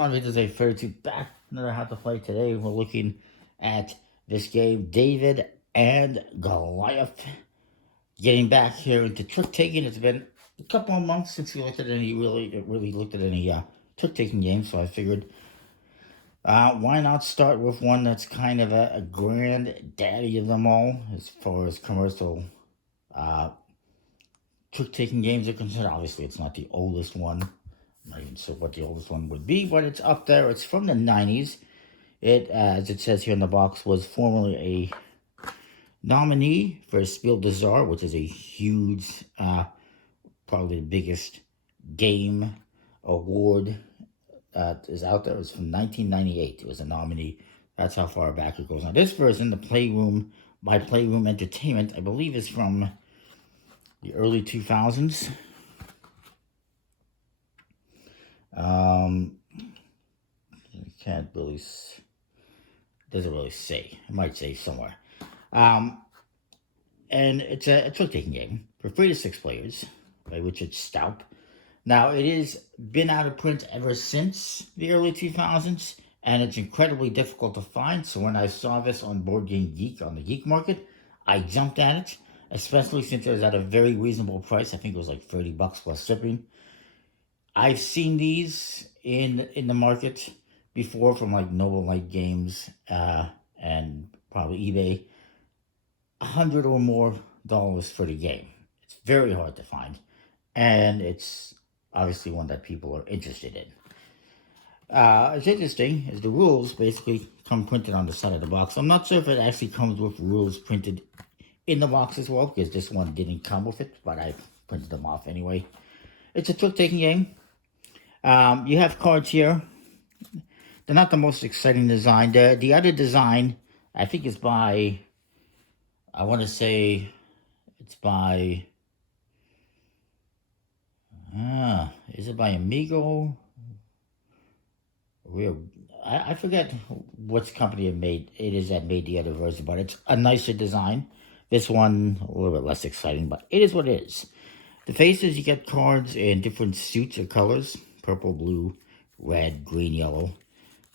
It is a 32 back. Another how to play today. We're looking at this game, David and Goliath. Getting back here into trick taking. It's been a couple of months since we looked at any really looked at any trick taking games. So I figured, why not start with one that's kind of a granddaddy of them all as far as commercial trick taking games are concerned. Obviously, it's not the oldest one. I'm not even sure what the oldest one would be, but it's up there. It's from the 90s. It, as it says here in the box, was formerly a nominee for Spiel des Jahres, which is a huge, probably the biggest game award that is out there. It was from 1998. It was a nominee. That's how far back it goes. Now, this version, the Playroom, by Playroom Entertainment, I believe is from the early 2000s. Can't really, doesn't really say. It might say somewhere. And it's a trick-taking game for 3 to 6 players by Richard Staup. Now, it has been out of print ever since the early 2000s, and it's incredibly difficult to find. So when I saw this on Board Game Geek on the Geek market, I jumped at it, especially since it was at a very reasonable price. I think it was like $30 plus shipping. I've seen these in the market before from like Noble Light Games and probably eBay. $100 or more for the game. It's very hard to find, and it's obviously one that people are interested in. It's interesting is the rules basically come printed on the side of the box. I'm not sure if it actually comes with rules printed in the box as well, because this one didn't come with it, but I printed them off anyway. It's a trick-taking game. You have cards here. They're not the most exciting design. The other design, I think, is by, I want to say, it's by, is it by Amigo? I forget which company it is that made the other version, but it's a nicer design. This one, a little bit less exciting, but it is what it is. The faces, you get cards in different suits or colors. Purple, blue, red, green, yellow.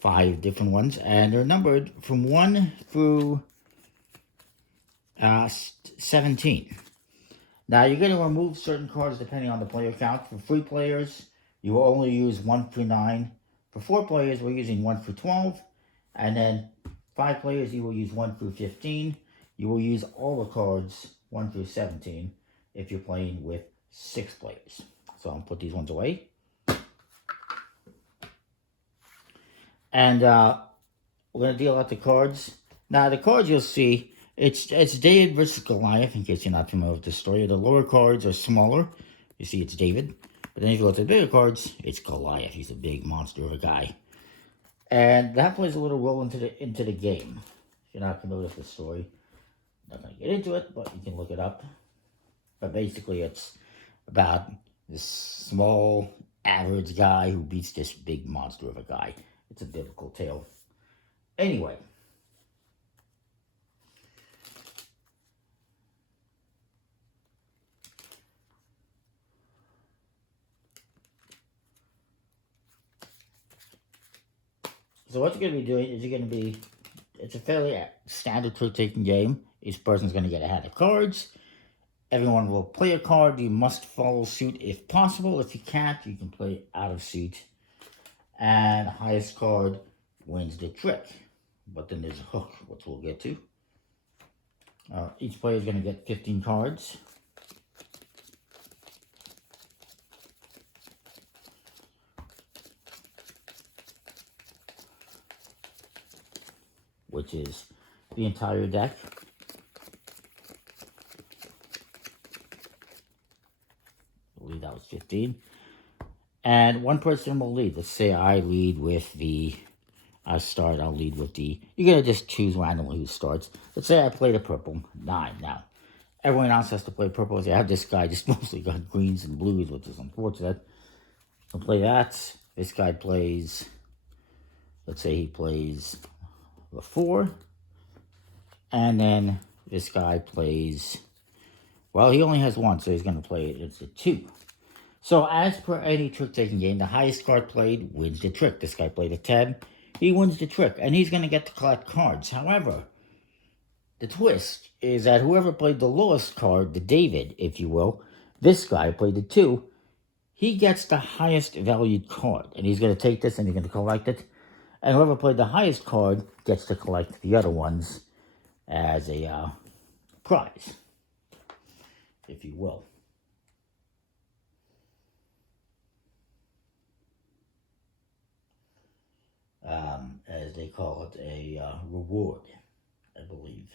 5 different ones. And they're numbered from 1 through 17. Now, you're going to remove certain cards depending on the player count. For 3 players, you will only use 1 through 9. For 4 players, we're using 1 through 12. And then 5 players, you will use 1 through 15. You will use all the cards 1 through 17 if you're playing with 6 players. So I'll put these ones away. And we're going to deal out the cards. Now, the cards you'll see, it's David versus Goliath, in case you're not familiar with the story. The lower cards are smaller. You see it's David. But then if you look at the bigger cards, it's Goliath. He's a big monster of a guy. And that plays a little role into the game. If you're not familiar with the story, I'm not going to get into it, but you can look it up. But basically, it's about this small, average guy who beats this big monster of a guy. It's a biblical tale. Anyway. So what you're going to be doing is it's a fairly standard trick-taking game. Each person's going to get a hand of cards. Everyone will play a card. You must follow suit if possible. If you can't, you can play out of suit. And the highest card wins the trick. But then there's a hook, which we'll get to. Each player is going to get 15 cards. Which is the entire deck. I believe that was 15. And one person will lead. Let's say I lead with I'll lead with the, you're going to just choose randomly who starts. Let's say I play the purple, 9. Now, everyone else has to play purple. I have this guy just mostly got greens and blues, which is unfortunate. I'll play that. This guy plays, let's say he plays the 4. And then this guy plays, well, he only has 1, so he's going to play it. It's a 2. So as per any trick-taking game, the highest card played wins the trick. This guy played a 10. He wins the trick, and he's going to get to collect cards. However, the twist is that whoever played the lowest card, the David, if you will, this guy played the 2, he gets the highest valued card. And he's going to take this and he's going to collect it. And whoever played the highest card gets to collect the other ones as a prize, if you will. As they call it, a reward, I believe.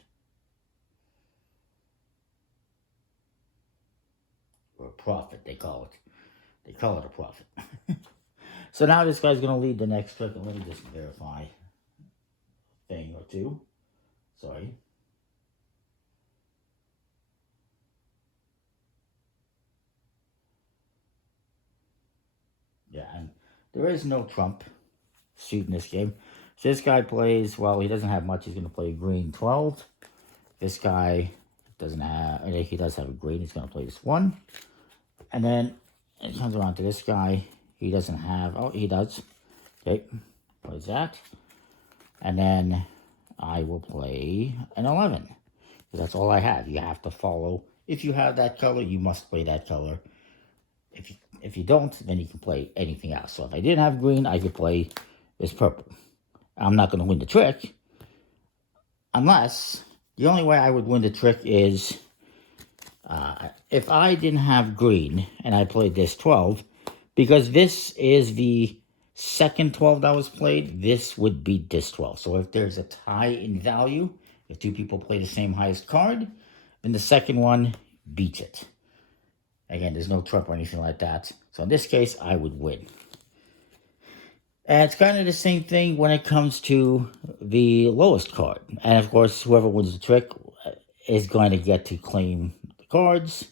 Or a profit, they call it. They call it a profit. So now this guy's going to lead the next trick. And let me just verify a thing or two. Sorry. Yeah, and there is no trump suit in this game. So this guy plays, well, he doesn't have much. He's going to play green 12. This guy doesn't have, he does have a green. He's going to play this 1. And then it comes around to this guy. He doesn't have, oh, he does. Okay, plays that. And then I will play an 11. Because that's all I have. You have to follow. If you have that color, you must play that color. If you don't, then you can play anything else. So if I didn't have green, I could play this purple. I'm not going to win the trick. Unless, the only way I would win the trick is if I didn't have green and I played this 12, because this is the second 12 that was played, this would beat this 12. So if there's a tie in value, if 2 people play the same highest card, then the second one beats it. Again, there's no trump or anything like that. So in this case, I would win. And it's kind of the same thing when it comes to the lowest card. And of course, whoever wins the trick is going to get to claim the cards.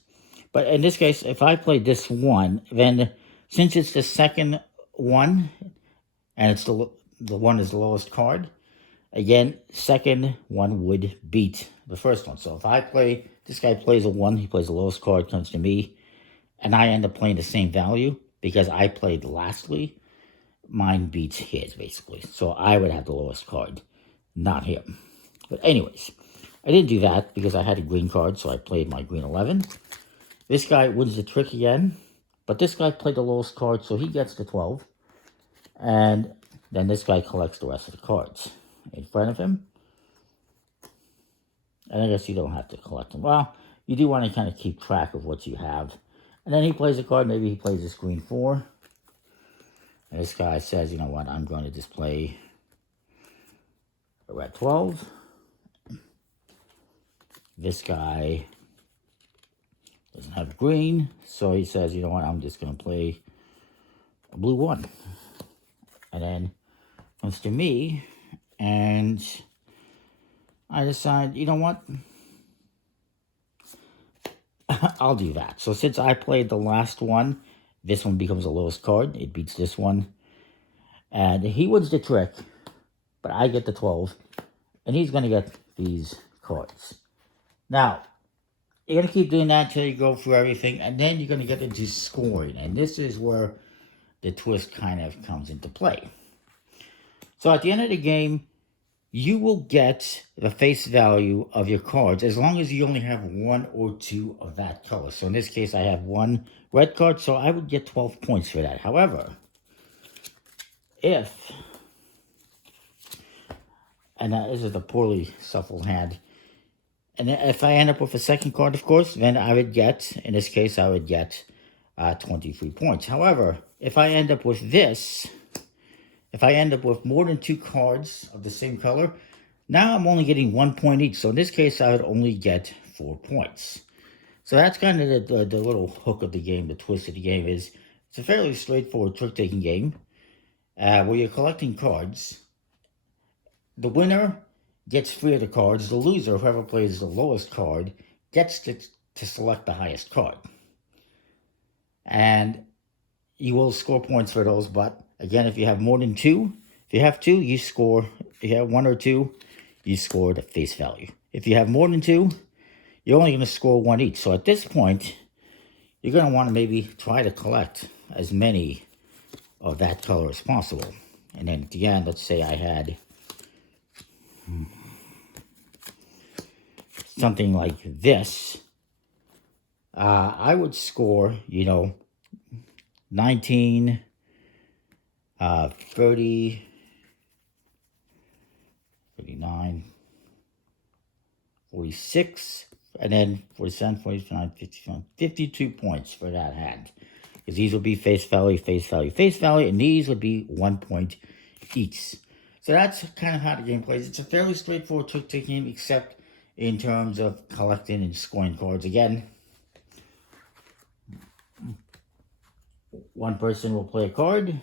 But in this case, if I play this 1, then since it's the second one, and it's the 1 is the lowest card, again, second one would beat the first one. So if I play, this guy plays a 1, he plays the lowest card, comes to me, and I end up playing the same value because I played lastly, mine beats his, basically. So I would have the lowest card, not him. But anyways, I didn't do that because I had a green card, so I played my green 11. This guy wins the trick again, but this guy played the lowest card, so he gets the 12. And then this guy collects the rest of the cards in front of him. And I guess you don't have to collect them. Well, you do want to kind of keep track of what you have. And then he plays a card, maybe he plays this green 4. And this guy says, you know what, I'm going to just play a red 12. This guy doesn't have green, so he says, you know what, I'm just going to play a blue 1. And then comes to me, and I decide, you know what, I'll do that. So since I played the last one, this one becomes the lowest card. It beats this one. And he wins the trick, but I get the 12. And he's going to get these cards. Now, you're going to keep doing that until you go through everything. And then you're going to get into scoring. And this is where the twist kind of comes into play. So at the end of the game, you will get the face value of your cards as long as you only have 1 or 2 of that color. So in this case, I have 1 red card, so I would get 12 points for that. However, if, and this is a poorly shuffled hand, and if I end up with a second card, of course, then I would get, in this case, I would get 23 points. However, if I end up with this, if I end up with more than 2 cards of the same color, now I'm only getting 1 point each. So in this case, I would only get 4 points. So that's kind of the little hook of the game, the twist of the game is, it's a fairly straightforward trick-taking game where you're collecting cards. The winner gets 3 of the cards. The loser, whoever plays the lowest card, gets to select the highest card. And you will score points for those, but again, if you have more than 2, if you have 2, you score. If you have 1 or 2, you score the face value. If you have more than 2, you're only going to score 1 each. So at this point, you're going to want to maybe try to collect as many of that color as possible. And then at the end, let's say I had something like this. I would score, 19, 30, 39, 46, and then 47, 49, 51, 52 points for that hand. Because these will be face value, face value, face value, and these would be 1 point each. So that's kind of how the game plays. It's a fairly straightforward trick-taking game, except in terms of collecting and scoring cards. Again, one person will play a card.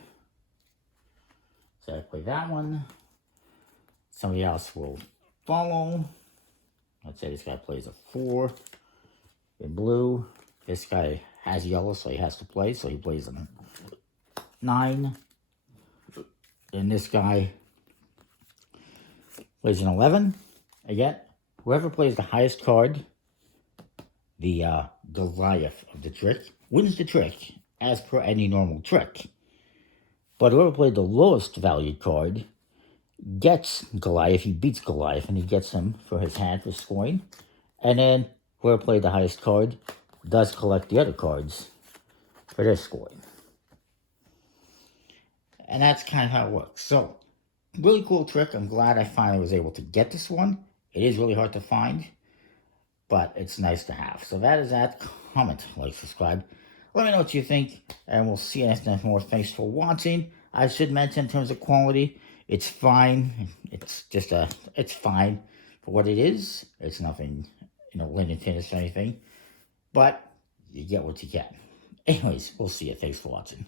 So I play that one. Somebody else will follow. Let's say this guy plays a 4 in blue. This guy has yellow, so he has to play. So he plays a 9. And this guy plays an 11. Again, whoever plays the highest card, the Goliath of the trick, wins the trick as per any normal trick. But whoever played the lowest valued card gets Goliath. He beats Goliath, and he gets him for his hand for scoring. And then whoever played the highest card does collect the other cards for their scoring. And that's kind of how it works. So, really cool trick. I'm glad I finally was able to get this one. It is really hard to find, but it's nice to have. So that is that. Comment, like, subscribe. Let me know what you think, and we'll see you next time for more. Thanks for watching. I should mention, in terms of quality, it's fine. It's just it's fine for what it is. It's nothing, limited or anything, but you get what you get. Anyways, we'll see you. Thanks for watching.